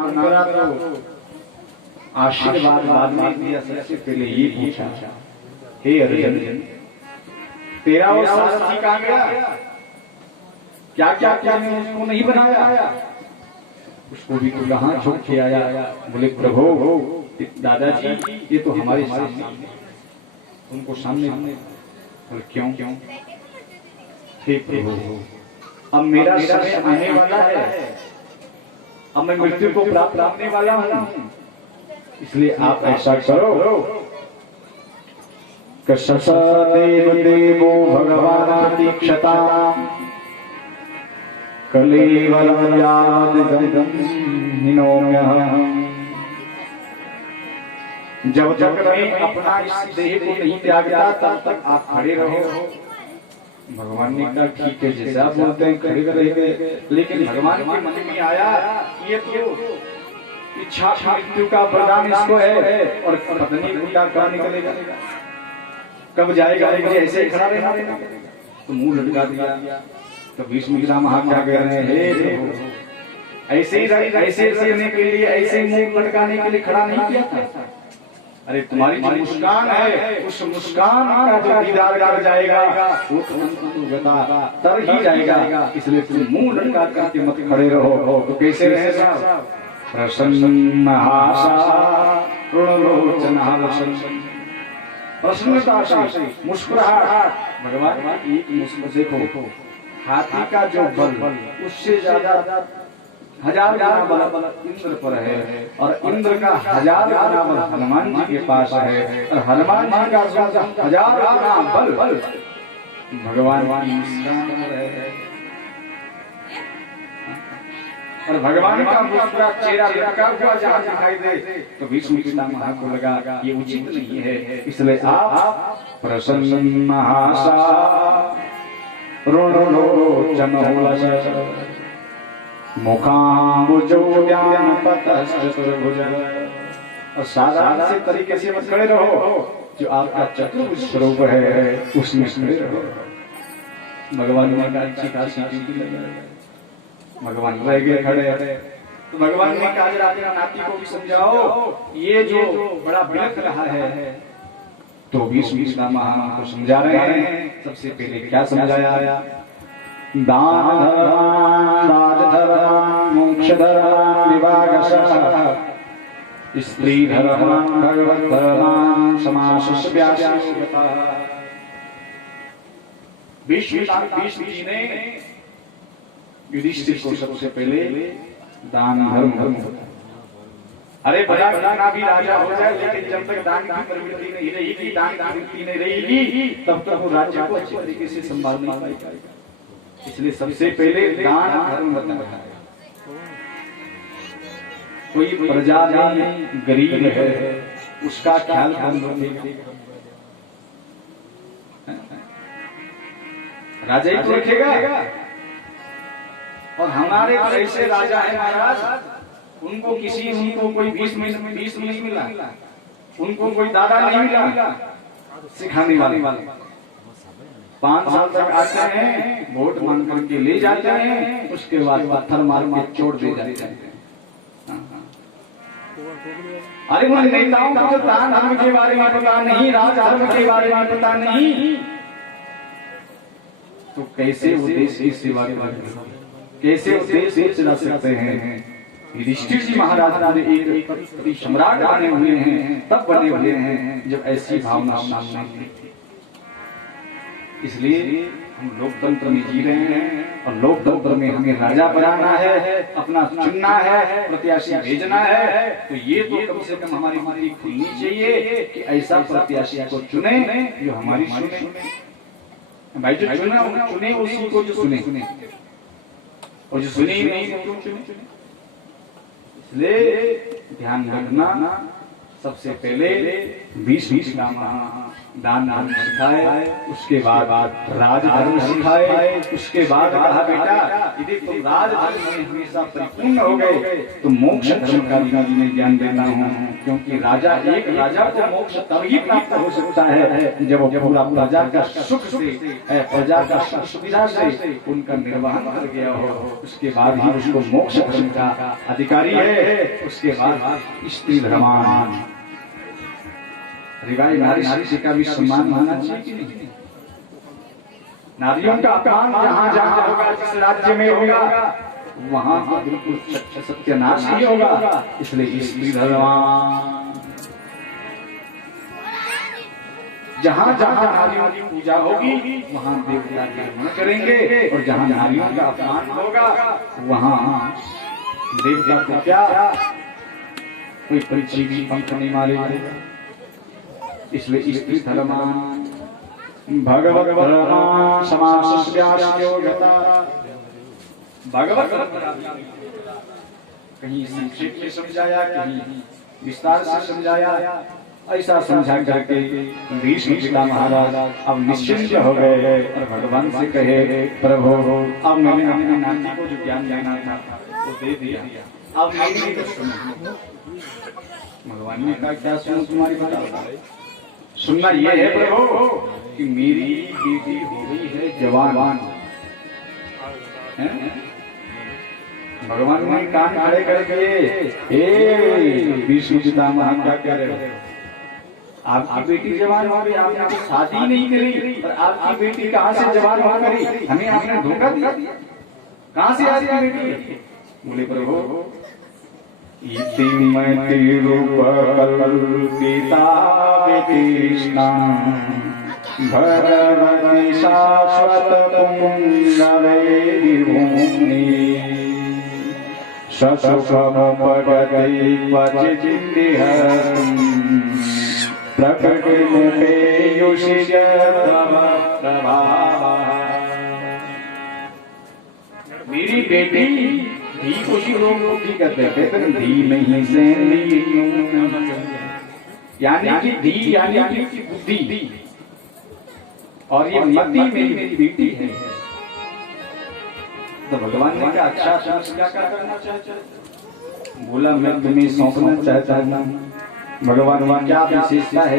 तो आशीर्वाद बाद में दिया। सबसे पहले ये पूछा, हे अर्जुन तेरा वो सारथी कहाँ गया? क्या क्या क्या उसको नहीं बनाया? उसको भी तो कहाँ छोड़ के आया? बोले प्रभु दादाजी ये तो हमारे सामने, उनको सामने। बोले क्यों? हे प्रभु अब मेरा समय आने वाला है, अब मैं मृत्यु को प्राप्त होने वाला हूँ, इसलिए आप ऐसा करो। देव देवो भगवान प्रतीक्षता कलेवरं जब तक मैं अपना इस देह को नहीं त्यागता तब तक आप खड़े रहो। भगवान ने कहा ठीक है, जैसा आप बोलते हैं खड़े रहेंगे। लेकिन भगवान के मन में आया ये तो इच्छा मृत्यु का वरदान इसको है, और पत्नी उल्टा कहाँ निकलेगा, कब जाएगा? ऐसे ही खड़ा रहना, तो मुंह लटका दिया। तो भीष्म पितामह क्या कह रहे हैं? ऐसे ही रहने के लिए, ऐसे मुंह लटकाने के लिए खड़ा नहीं किया था। अरे तुम्हारी जो मुस्कान है, उस मुस्कान का जो दीदार कर जाएगा वो तर ही जाएगा, इसलिए तुम मुंह लटका करके मत खड़े रहो। तो कैसे रहेगा? प्रसन्नता से मुस्कुराहट। भगवान एक मुस्कुराहट देखो, हाथी का जो बल उससे ज्यादा 1000 गुना बल इंद्र पर है, और इंद्र का 1000 गुना बल हनुमान जी के पास है, और हनुमान जी का 1000 गुना बल भगवान की मुस्कान है। और भगवान का मुस्कुरा चेहरा लटका हुआ जहाँ दिखाई दे तो भीष्म पितामह को लगा ये उचित नहीं है, इसलिए आप प्रसन्न और साधारण से तरीके से मत खड़े रहो, जो आपका चतुर्भुज स्वरूप है उसमें खड़े रहो। भगवान ने कहा अच्छी खासी भगवान रह गए खड़े। तो भगवान ने कहा अपना नाती को भी समझाओ, ये जो बड़ा बिलख रहा है। तो भीष्म पितामह को समझा रहे हैं। सबसे पहले क्या समझाया? दान राजधर्म मोक्ष धर्म विभागशः स्त्री धर्म भगवत धर्म समासस्य व्यासयोगतः। भीष्म जी ने युधिष्ठिर को सबसे पहले दान धर्म होता है। अरे भला कितना भी राजा हो जाए, लेकिन जब तक दान की प्रवृत्ति नहीं रहेगी, दान की प्रवृत्ति नहीं रहेगी, तब तक वो राज्य को अच्छे तरीके से संभाल नहीं पाएगा। इसलिए सबसे पहले दान धर्म बताया है। कोई प्रजा में गरीब है उसका ख्याल राजा ही तो रखेगा। और हमारे ऐसे राजा है महाराज, उनको कोई 20 नहीं मिला, उनको कोई दादा नहीं मिला सिखाने वाले। 5 साल तक आते हैं, वोट मांग करके ले जाते हैं, उसके बाद पत्थर मार के छोड़ दे जाते हैं। अरे उन नेताओं को तो दान धर्म के बारे में पता नहीं, राज धर्म के बारे में पता नहीं, तो कैसे वो देश की सेवा करेंगे, कैसे देश चला सकते हैं? युधिष्ठिर जी महाराज ने एक सम्राट बने हुए हैं, तब बने हुए हैं जब ऐसी भावना सामने थी। इसलिए हम लोकतंत्र में जी रहे हैं, और लोकतंत्र में हमें राजा बनाना है, अपना चुनना है, प्रत्याशी भेजना है। तो ये तो कम से कम हमारी बुद्धि खुलनी चाहिए कि ऐसा प्रत्याशी को चुने जो हमारी सुने। भाई जो चुने उसी को जो सुने, और जो सुनी नहीं क्यों चुने? इसलिए ध्यान रखना, सबसे पहले भीष्म पितामह दान धर्म सिखाए, उसके बाद राज धर्म सिखाए, उसके बाद कहा बेटा यदि तुम राज धर्म में हमेशा परिपूर्ण हो गए तो मोक्ष धर्म का भी मैं ज्ञान देता हूँ, क्योंकि एक राजा को मोक्ष तभी प्राप्त हो सकता है जब वो पूरा प्रजा का सुख से, प्रजा का सुख सुविधा से उनका निर्वहन कर गया हो, उसके बाद ही उसको मोक्ष धर्म का अधिकारी है। उसके बाद स्त्री धर्मान रिवाई नारी शिक्षा का भी सम्मान होना चाहिए। नारियों का अपमान जहाँ जहाँ होगा, जिस राज्य में होगा वहाँ का बिल्कुल सत्यानाश ही होगा। इसलिए स्त्री धर्मान जहाँ जहाँ नारियों की पूजा होगी वहाँ देवता निर्माण करेंगे, और जहाँ नारियों का अपमान होगा वहाँ देवता को क्या कोई परीक्षी भी पंख नहीं मारेगा। इसलिए स्त्री धर्मान भगवत धर्मान समासस्यास्योगता भगवत कहीं संक्षेप में समझाया, कहीं विस्तार से समझाया। ऐसा समझा करके भीष्म पिता महाराज अब निश्चिंत हो गए और भगवान से कहे प्रभु अब मैंने अपने नाती को जो ज्ञान देना था वो दे दिया, अब मेरी तो सुनो। भगवान ने कहा क्या सुनो तुम्हारी बात? सुनना ये है प्रभु कि मेरी बेटी हो गई है जवान। भगवान ने कान खड़े करके भीष्म पितामह क्या कह रहे हो? आपकी बेटी जवान हो गई, आपने तो शादी नहीं करी, पर आपकी बेटी कहाँ से जवान हो गई? हमें आपने धोखा दिया, कहाँ से आपकी बेटी? बोले प्रभु इतिमति रूपकल्पिता वितृष्णा भगवती शाश्वत पुण्यवेदी भूमि ससुखमपगति क्वचिदिहं प्रकटिमुपेयुषि तव प्रभावः। मेरी बेटी धी खुशी लोग बुद्धि करते हैं, धी नहीं से यानी कि धी यानी कि बुद्धि, और ये मति मेरी बेटी है। तो भगवान ने कहा अच्छा क्या करना चाहते? बोला मैं तुम्हें सौंपना चाहता हूँ। भगवान क्या विशेषता है?